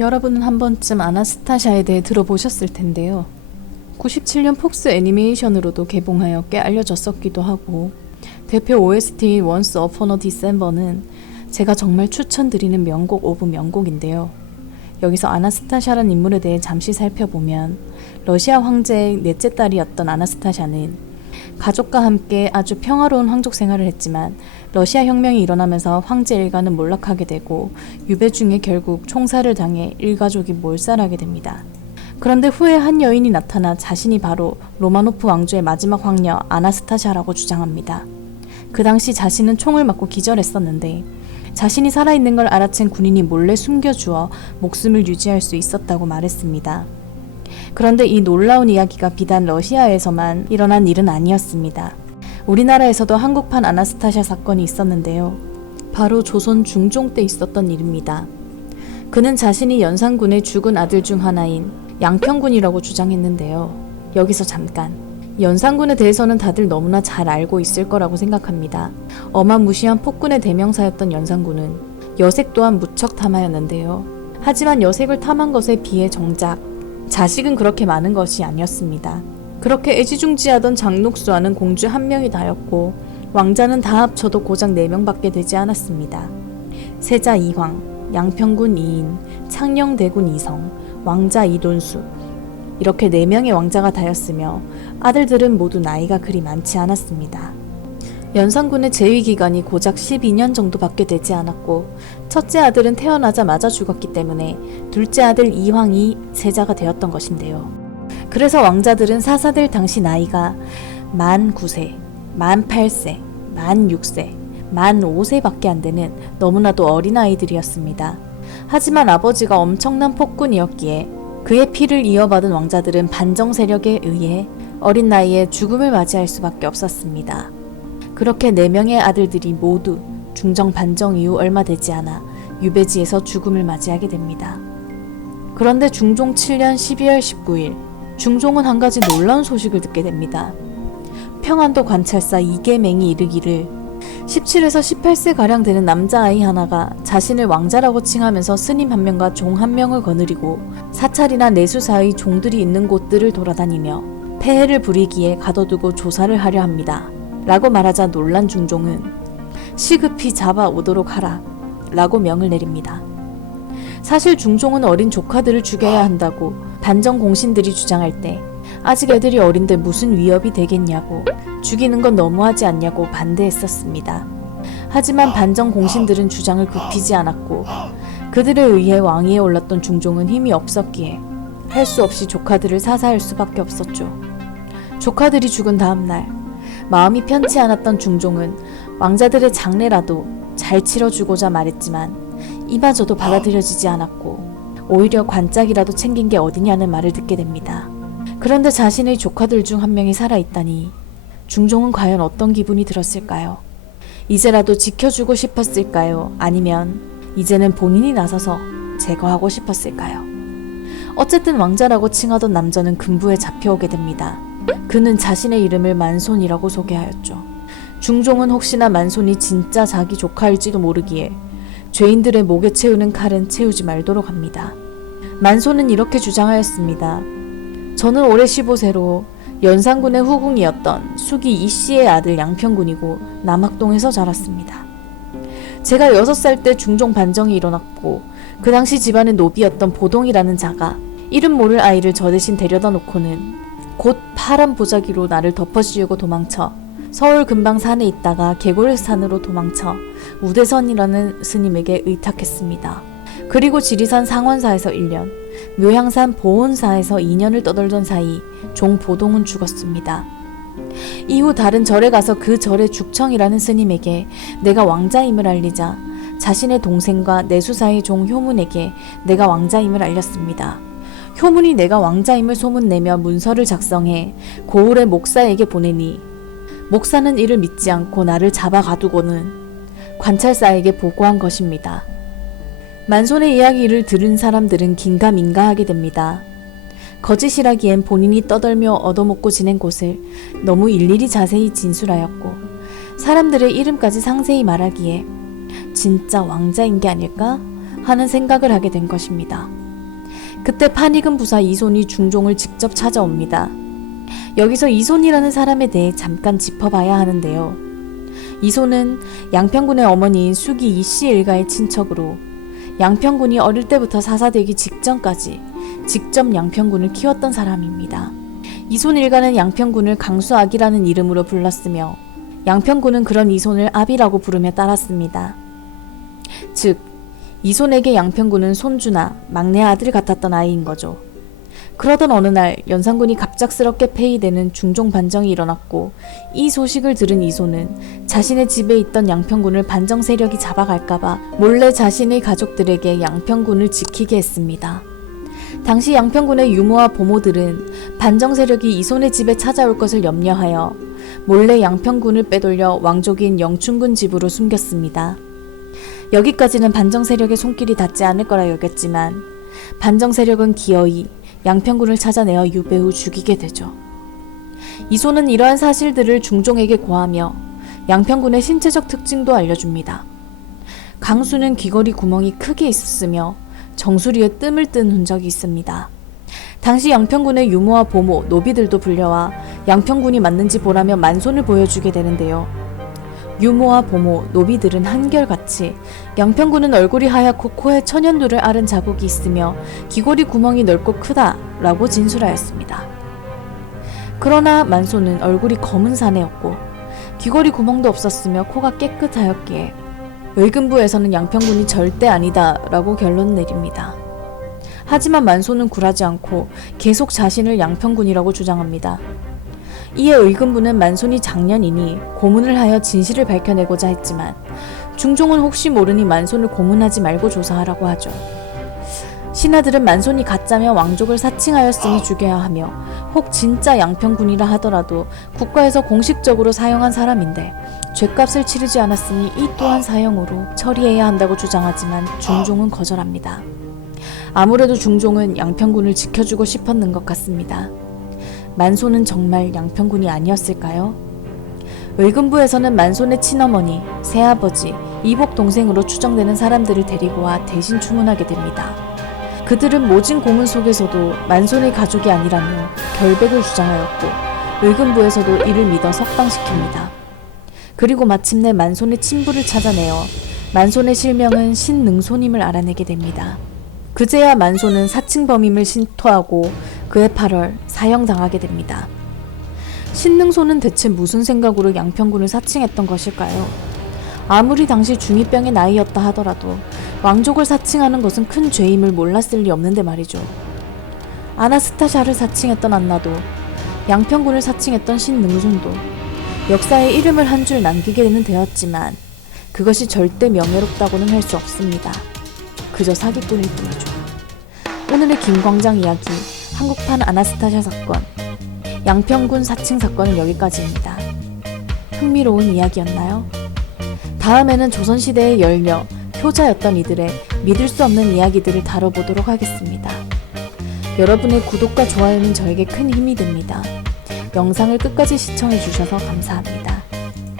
여러분은 한 번쯤 아나스타샤에 대해 들어보셨을 텐데요. 97년 폭스 애니메이션으로도 개봉하여 꽤 알려졌었기도 하고, 대표 OST인 Once Upon a December는 제가 정말 추천드리는 명곡 오브 명곡인데요. 여기서 아나스타샤란 인물에 대해 잠시 살펴보면, 러시아 황제의 넷째 딸이었던 아나스타샤는 가족과 함께 아주 평화로운 황족 생활을 했지만, 러시아 혁명이 일어나면서 황제 일가는 몰락하게 되고 유배 중에 결국 총살을 당해 일가족이 몰살하게 됩니다. 그런데 후에 한 여인이 나타나 자신이 바로 로마노프 왕조의 마지막 황녀 아나스타샤라고 주장합니다. 그 당시 자신은 총을 맞고 기절했었는데 자신이 살아있는 걸 알아챈 군인이 몰래 숨겨주어 목숨을 유지할 수 있었다고 말했습니다. 그런데 이 놀라운 이야기가 비단 러시아에서만 일어난 일은 아니었습니다. 우리나라에서도 한국판 아나스타샤 사건이 있었는데요. 바로 조선 중종 때 있었던 일입니다. 그는 자신이 연산군의 죽은 아들 중 하나인 양평군이라고 주장했는데요. 여기서 잠깐, 연산군에 대해서는 다들 너무나 잘 알고 있을 거라고 생각합니다. 어마무시한 폭군의 대명사였던 연산군은 여색 또한 무척 탐하였는데요. 하지만 여색을 탐한 것에 비해 정작 자식은 그렇게 많은 것이 아니었습니다. 그렇게 애지중지하던 장녹수와는 공주 한 명이 다였고 왕자는 다 합쳐도 고작 4명밖에 되지 않았습니다. 세자 이황, 양평군 이인, 창녕대군 이성, 왕자 이돈수, 이렇게 4명의 왕자가 다였으며 아들들은 모두 나이가 그리 많지 않았습니다. 연산군의 재위기간이 고작 12년 정도밖에 되지 않았고 첫째 아들은 태어나자마자 죽었기 때문에 둘째 아들 이황이 세자가 되었던 것인데요. 그래서 왕자들은 사사들 당시 나이가 만 9세, 만 8세, 만 6세, 만 5세밖에 안 되는 너무나도 어린아이들이었습니다. 하지만 아버지가 엄청난 폭군이었기에 그의 피를 이어받은 왕자들은 반정 세력에 의해 어린 나이에 죽음을 맞이할 수밖에 없었습니다. 그렇게 4명의 아들들이 모두 중정 반정 이후 얼마 되지 않아 유배지에서 죽음을 맞이하게 됩니다. 그런데 중종 7년 12월 19일 중종은 한 가지 놀라운 소식을 듣게 됩니다. 평안도 관찰사 이계맹이 이르기를 17에서 18세가량 되는 남자아이 하나가 자신을 왕자라고 칭하면서 스님 한 명과 종 한 명을 거느리고 사찰이나 내수 사이 종들이 있는 곳들을 돌아다니며 폐해를 부리기에 가둬두고 조사를 하려 합니다. 라고 말하자 놀란 중종은 시급히 잡아오도록 하라 라고 명을 내립니다. 사실 중종은 어린 조카들을 죽여야 한다고 반정 공신들이 주장할 때 아직 애들이 어린데 무슨 위협이 되겠냐고, 죽이는 건 너무하지 않냐고 반대했었습니다. 하지만 반정 공신들은 주장을 굽히지 않았고 그들에 의해 왕위에 올랐던 중종은 힘이 없었기에 할 수 없이 조카들을 사사할 수밖에 없었죠. 조카들이 죽은 다음 날 마음이 편치 않았던 중종은 왕자들의 장례라도 잘 치러주고자 말했지만 이마저도 받아들여지지 않았고 오히려 관짝이라도 챙긴 게 어디냐는 말을 듣게 됩니다. 그런데 자신의 조카들 중 한 명이 살아있다니 중종은 과연 어떤 기분이 들었을까요? 이제라도 지켜주고 싶었을까요? 아니면 이제는 본인이 나서서 제거하고 싶었을까요? 어쨌든 왕자라고 칭하던 남자는 금부에 잡혀오게 됩니다. 그는 자신의 이름을 만손이라고 소개하였죠. 중종은 혹시나 만손이 진짜 자기 조카일지도 모르기에 죄인들의 목에 채우는 칼은 채우지 말도록 합니다. 만손은 이렇게 주장하였습니다. 저는 올해 15세로 연산군의 후궁이었던 수기 이씨의 아들 양평군이고 남학동에서 자랐습니다. 제가 6살 때 중종 반정이 일어났고 그 당시 집안의 노비였던 보동이라는 자가 이름 모를 아이를 저 대신 데려다 놓고는 곧 파란 보자기로 나를 덮어씌우고 도망쳐 서울 근방 산에 있다가 개골산으로 도망쳐 우대선이라는 스님에게 의탁했습니다. 그리고 지리산 상원사에서 1년, 묘향산 보온사에서 2년을 떠돌던 사이 종 보동은 죽었습니다. 이후 다른 절에 가서 그 절의 죽청이라는 스님에게 내가 왕자임을 알리자 자신의 동생과 내수사의 종 효문에게 내가 왕자임을 알렸습니다. 효문이 내가 왕자임을 소문내며 문서를 작성해 고을의 목사에게 보내니 목사는 이를 믿지 않고 나를 잡아가두고는 관찰사에게 보고한 것입니다. 만손의 이야기를 들은 사람들은 긴가민가하게 됩니다. 거짓이라기엔 본인이 떠들며 얻어먹고 지낸 곳을 너무 일일이 자세히 진술하였고 사람들의 이름까지 상세히 말하기에 진짜 왕자인 게 아닐까 하는 생각을 하게 된 것입니다. 그때 파닉은 부사 이손이 중종을 직접 찾아옵니다. 여기서 이손이라는 사람에 대해 잠깐 짚어봐야 하는데요. 이손은 양평군의 어머니인 수기 이씨 일가의 친척으로 양평군이 어릴 때부터 사사되기 직전까지 직접 양평군을 키웠던 사람입니다. 이손 일가는 양평군을 강수악이라는 이름으로 불렀으며 양평군은 그런 이손을 아비라고 부르며 따랐습니다. 즉, 이손에게 양평군은 손주나 막내 아들 같았던 아이인 거죠. 그러던 어느 날 연산군이 갑작스럽게 폐위되는 중종 반정이 일어났고 이 소식을 들은 이손은 자신의 집에 있던 양평군을 반정 세력이 잡아갈까봐 몰래 자신의 가족들에게 양평군을 지키게 했습니다. 당시 양평군의 유모와 보모들은 반정 세력이 이손의 집에 찾아올 것을 염려하여 몰래 양평군을 빼돌려 왕족인 영춘군 집으로 숨겼습니다. 여기까지는 반정 세력의 손길이 닿지 않을 거라 여겼지만 반정 세력은 기어이 양평군을 찾아내어 유배후 죽이게 되죠. 이손은 이러한 사실들을 중종에게 고하며 양평군의 신체적 특징도 알려줍니다. 강수는 귀걸이 구멍이 크게 있었으며 정수리에 뜸을 뜬 흔적이 있습니다. 당시 양평군의 유모와 보모, 노비들도 불려와 양평군이 맞는지 보라며 만손을 보여주게 되는데요. 유모와 보모, 노비들은 한결같이 양평군은 얼굴이 하얗고 코에 천연두를 앓은 자국이 있으며 귀걸이 구멍이 넓고 크다라고 진술하였습니다. 그러나 만손은 얼굴이 검은 사내였고 귀걸이 구멍도 없었으며 코가 깨끗하였기에 의금부에서는 양평군이 절대 아니다라고 결론 내립니다. 하지만 만손은 굴하지 않고 계속 자신을 양평군이라고 주장합니다. 이에 의금부는 만손이 장년이니 고문을 하여 진실을 밝혀내고자 했지만 중종은 혹시 모르니 만손을 고문하지 말고 조사하라고 하죠. 신하들은 만손이 가짜며 왕족을 사칭하였으니 죽여야 하며 혹 진짜 양평군이라 하더라도 국가에서 공식적으로 사형한 사람인데 죗값을 치르지 않았으니 이 또한 사형으로 처리해야 한다고 주장하지만 중종은 거절합니다. 아무래도 중종은 양평군을 지켜주고 싶었는 것 같습니다. 만손은 정말 양평군이 아니었을까요? 의금부에서는 만손의 친어머니, 새아버지, 이복 동생으로 추정되는 사람들을 데리고 와 대신 추문하게 됩니다. 그들은 모진 고문 속에서도 만손의 가족이 아니라며 결백을 주장하였고 의금부에서도 이를 믿어 석방시킵니다. 그리고 마침내 만손의 친부를 찾아내어 만손의 실명은 신능손임을 알아내게 됩니다. 그제야 만손은 사칭범임을 신토하고 그해 8월 사형당하게 됩니다. 신능손은 대체 무슨 생각으로 양평군을 사칭했던 것일까요? 아무리 당시 중2병의 나이였다 하더라도 왕족을 사칭하는 것은 큰 죄임을 몰랐을 리 없는데 말이죠. 아나스타샤를 사칭했던 안나도 양평군을 사칭했던 신능손도 역사에 이름을 한 줄 남기게는 되었지만 그것이 절대 명예롭다고는 할 수 없습니다. 그저 사기꾼일 뿐이죠. 오늘의 김광장 이야기, 한국판 아나스타샤 사건, 양평군 사칭 사건은 여기까지입니다. 흥미로운 이야기였나요? 다음에는 조선시대의 열녀, 효자였던 이들의 믿을 수 없는 이야기들을 다뤄보도록 하겠습니다. 여러분의 구독과 좋아요는 저에게 큰 힘이 됩니다. 영상을 끝까지 시청해주셔서 감사합니다.